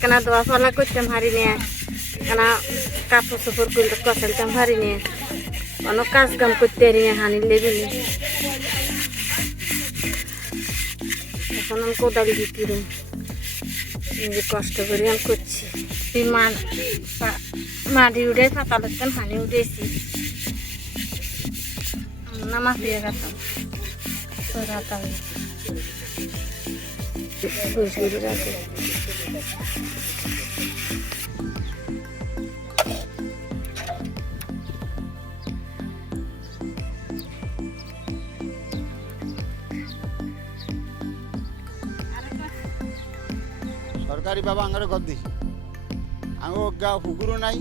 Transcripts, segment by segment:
কেনা দোয়া ফলা করতাম হারি নিয়ে কেনা কাপড় চোপড় করতে কষাইতাম হারি নিয়ে অনেক কাজ কাম করতে হারি নিয়ে হানি লেবি এখন আমি কোদালি বিক্রি নিজে কষ্ট করে আমি করছি মাটি উঠে পাতা লাগতাম হানি উঠেছি নামা ফিরে গেতাম রাতাম রাতে সরকারি বাবা আঙ্গারে গদ দিছি আঙ্গো গা পুকুরও নাই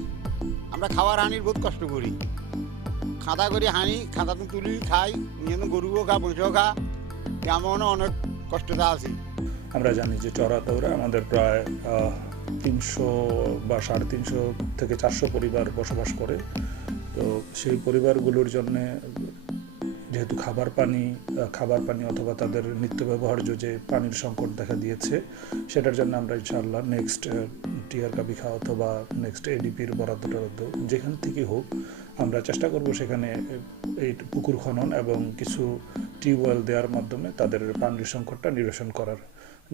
আমরা খাওয়ার হানির বহুত কষ্ট করি খাঁদা করি হানি খাঁদা তুলি খাই নিয়ে গরুও খা বসেও খা এমন অনেক কষ্টটা আছি। আমরা জানি যে চরাতৌরা আমাদের প্রায় 300 বা 350 থেকে 400 পরিবার বসবাস করে। তো সেই পরিবারগুলোর জন্য যেহেতু খাবার পানি অথবা তাদের নিত্য ব্যবহার্য যে পানির সংকট দেখা দিয়েছে, সেটার জন্য আমরা ইনশাআল্লাহ নেক্সট টিআর কাবিখা অথবা নেক্সট এডিপির বরাদ্দ যেখান থেকে হোক আমরা চেষ্টা করব সেখানে এই পুকুর খনন এবং কিছু টিউবওয়েল দেওয়ার মাধ্যমে তাদের পানির সংকটটা নিরসন করার,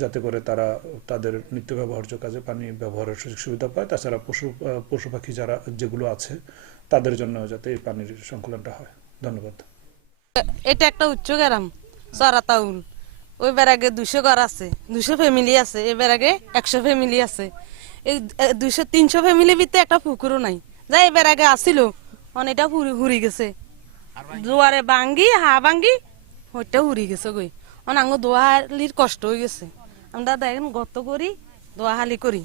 যাতে করে তারা তাদের নিত্য ব্যবহার্য কাজে পানি ব্যবহারের সুযোগ সুবিধা পায়। তাছাড়া পশু পাখি যেগুলো আছে তাদের জন্য যাতে এই পানির সংকুলনটা হয়। ধন্যবাদ। এটা একটা উচ্চ গ্রাম চরাতাউল, ওই বেড়াগে 200 ঘর আছে, 200 ফ্যামিলি আছে, এবার আগে 100 ফ্যামিলি আছে। এই 200-300 ফ্যামিলির ভিতরে একটা পুকুরও নাই, যা এবার আগে আসিল অনেকটা হুরি গেছে, জোয়ারে ভাঙ্গি ওইটা হুরি গেছে গই অনাঙ্গ দোয়াহালির কষ্ট হয়ে গেছে। আমরা দেখেন গর্ত করি, দোয়াহালি করি,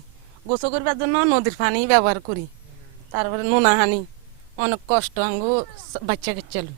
গোসল করবার জন্য নদীর পানি ব্যবহার করি, তারপরে নোনা হানি অনেক কষ্ট আঙ্গ বাচ্চা কাচ্চালো।